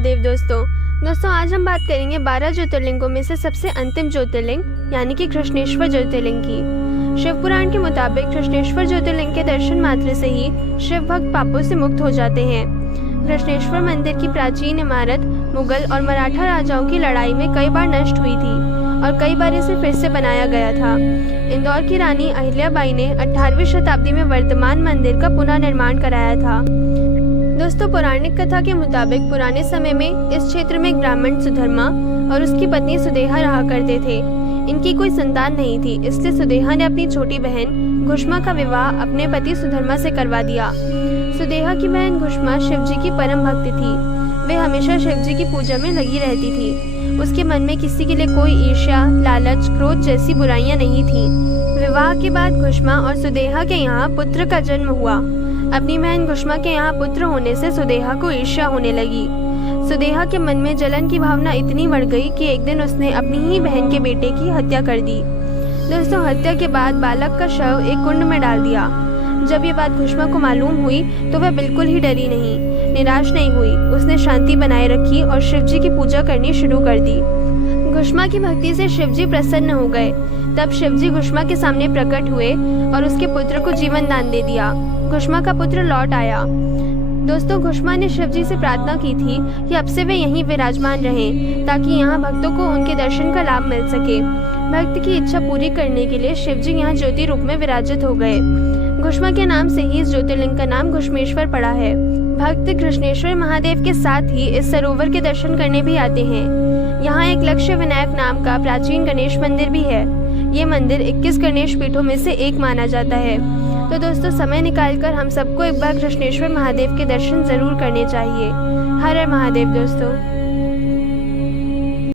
महादेव दोस्तों आज हम बात करेंगे 12 ज्योतिर्लिंगों में से सबसे अंतिम ज्योतिर्लिंग यानी कि कृष्णेश्वर ज्योतिर्लिंग की। शिव पुराण के मुताबिक कृष्णेश्वर ज्योतिर्लिंग के दर्शन मात्र से ही शिव भक्त पापों से मुक्त हो जाते हैं। कृष्णेश्वर मंदिर की प्राचीन इमारत मुगल और मराठा राजाओं की लड़ाई में कई बार नष्ट हुई थी और कई बार इसे फिर से बनाया गया था। इंदौर की रानी अहिल्याबाई ने 18वीं शताब्दी में वर्तमान मंदिर का पुनः निर्माण कराया था। दोस्तों, पौराणिक कथा के मुताबिक पुराने समय में इस क्षेत्र में एक ब्राह्मण सुधर्मा और उसकी पत्नी सुदेहा रहा करते थे। इनकी कोई संतान नहीं थी, इसलिए सुदेहा ने अपनी छोटी बहन घुष्मा का विवाह अपने पति सुधर्मा से करवा दिया। सुदेहा की बहन घुष्मा शिवजी की परम भक्त थी। वे हमेशा शिवजी की पूजा में लगी रहती थी। उसके मन में किसी के लिए कोई ईर्ष्या, लालच, क्रोध जैसी बुराइयां नहीं थी। विवाह के बाद घुष्मा और सुदेहा के यहाँ पुत्र का जन्म हुआ। अपनी बहन घुष्मा के यहाँ पुत्र होने से सुदेहा को ईर्ष्या होने लगी। सुदेहा के मन में जलन की भावना इतनी बढ़ गई कि एक दिन उसने अपनी ही बहन के बेटे की हत्या कर दी। दोस्तों, हत्या के बाद बालक का शव एक कुंड में डाल दिया। जब ये बात घुष्मा को मालूम हुई तो वह बिल्कुल ही डरी नहीं, निराश नहीं हुई। उसने शांति बनाए रखी और शिवजी की पूजा करनी शुरू कर दी। घुष्मा की भक्ति से शिवजी प्रसन्न हो गए। तब शिवजी घुष्मा के सामने प्रकट हुए और उसके पुत्र को जीवन दान दे दिया। घुष्मा का पुत्र लौट आया। दोस्तों, घुष्मा ने शिवजी से प्रार्थना की थी कि अब से वे यहीं विराजमान रहें ताकि यहाँ भक्तों को उनके दर्शन का लाभ मिल सके। भक्त की इच्छा पूरी करने के लिए शिवजी यहाँ ज्योति रूप में विराजित हो गए। घुष्मा के नाम से ही इस ज्योतिर्लिंग का नाम घुष्मेश्वर पड़ा है। भक्त कृष्णेश्वर महादेव के साथ ही इस सरोवर के दर्शन करने भी आते हैं। यहाँ एक लक्ष्य विनायक नाम का प्राचीन गणेश मंदिर भी है। ये मंदिर 21 गणेश पीठों में से एक माना जाता है। तो दोस्तों, समय निकालकर हम सबको एक बार कृष्णेश्वर महादेव के दर्शन जरूर करने चाहिए। हर हर महादेव दोस्तों।